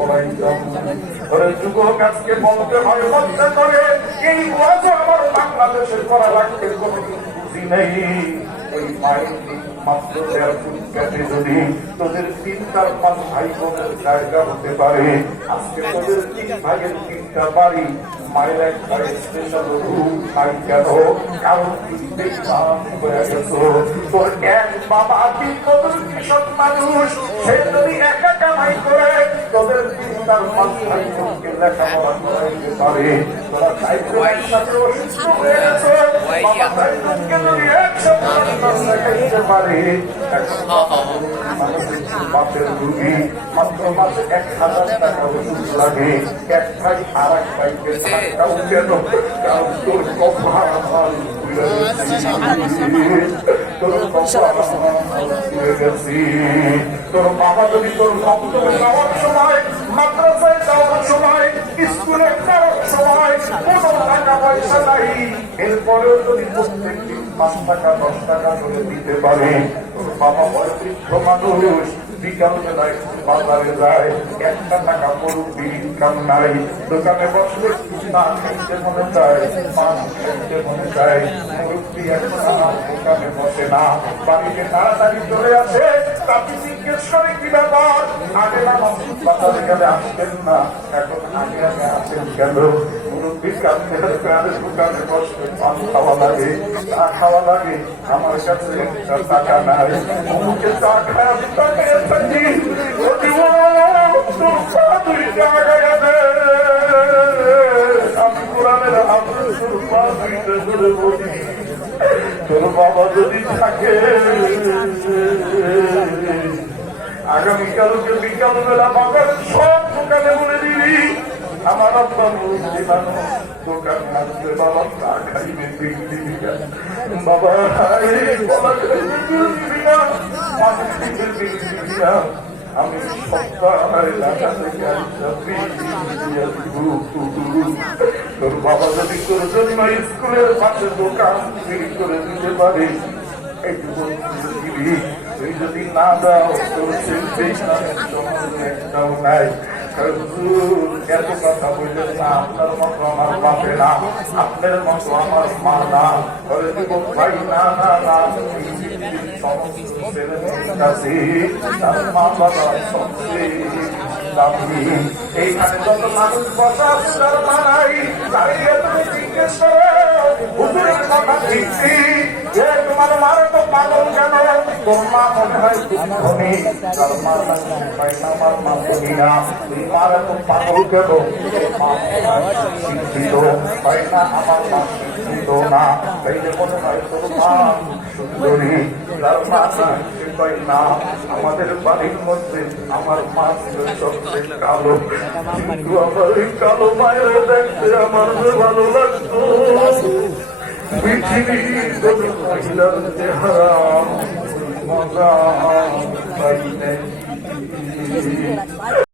পড়াইতাম। যুবক আজকে বলতে হয় মধ্যে করে এই ওয়াজ আমার বাংলাদেশের করা লাগবে কোনো বুঝি নেই। ওই মায়ের মাত্র ১.৫ ফুট কেটে যদি তোদের ৩-৪-৫ ভাই বোনের জায়গা হতে পারে, আজকে তোদের ৩ ভাইয়ের ৩টা বাড়ি, মায়ের একটা স্পেশাল রুম নাই কেন? কারণ হয়ে গেছ তোর এক বাবা ৩ বছর কৃষক মানুষ, সে যদি একা কামাই করে তোদের ৩-৪-৫ ভাই বোনকে লেখাপড়া করাইতে পারে। তোরা সাইকেলের সাথে অসুস্থ হয়ে গেছে, বাবা সাইকেলকে যদি একসাথে দেখাইতে পারে। মাসের রুগী মাত্র মাসে ১,০০০ টাকা ওষুধ লাগে, এক ভাই আর এক ভাইকে টাকাও কেন? কারণ তোর কপাল তোর গেছি। তোর বাবা যদি তোর মক্তবে যাওয়ার সময়, মাদ্রাসায় যাওয়ার সময়, স্কুলে যাওয়ার সময় কোনো টাকা পয়সা নাই, এরপরেও যদি প্রত্যেক দিন ৫ টাকা ১০ টাকা করে দিতে পারে, তোর বাবা বয়োবৃদ্ধ মানুষ, বিকাল বেলায় বাজারে যায়, ১টা টাকা মুরব্বি ইনকাম নাই, দোকানে বসলে না খাইতে মনে চায়, পান খাইতে মনে চায়, মুরব্বি এখন দোকানে বসে না, বাড়িতে তাড়াতাড়ি চলে আসে। তাকে জিজ্ঞেস করে কি ব্যাপার, আগে না বাজারে গেলে আসতেন না, এখন আগে আগে আসেন কেন? মুরব্বির কাছে দোকানে বসে পান খাওয়া লাগে, চা খাওয়া লাগে, আমার কাছে টাকা নাই, অমুকে চা খায় আমি কোরআনের তোর বাবা যদি থাকে আগামীকালকে বিকাল বেলা বাবার সব দোকানে বলে দিবি আমার আব্বা বলছি দোকান আসবে, বাবা চা খাইবে দিবি বাবা, বলা দিবি না, মানুষ দিবি না। আমি তোর বাবা যদি তোর জন্য স্কুলের পাশে দোকান তৈরি করে দিতে পারে, তুই যদি না দাও তোর একটাও নাই। এত কথা বললেন না, আপনার মতো আমার বাপে না, আপনার মতো আমার মা না, ভাই না না না, মা বাবা এইখানে যত মানুষ বসা আছে তার মা নাই, দাঁড়িয়ে তুমি জিজ্ঞেস করো কথা দিচ্ছি যে তোমার মার তো পাগল কেন? তোর মা মনে হয় ধনী, তার মা আমার মা ধনী না, তুই মার এত পাগল কেন? শিক্ষিত হয় না, আমার মা শিক্ষিত না, এই যে মনে হয় তোর মা সুন্দরী, তার মা না। আমাদের বাড়ির মধ্যে আমার মা ছিল সবচেয়ে কালো, কিন্তু আমার ওই কালো মায়ের দেখতে আমার ভালো লাগতো। পৃথিবীর কোন মহিলার চেহারা মজা পাই নাই।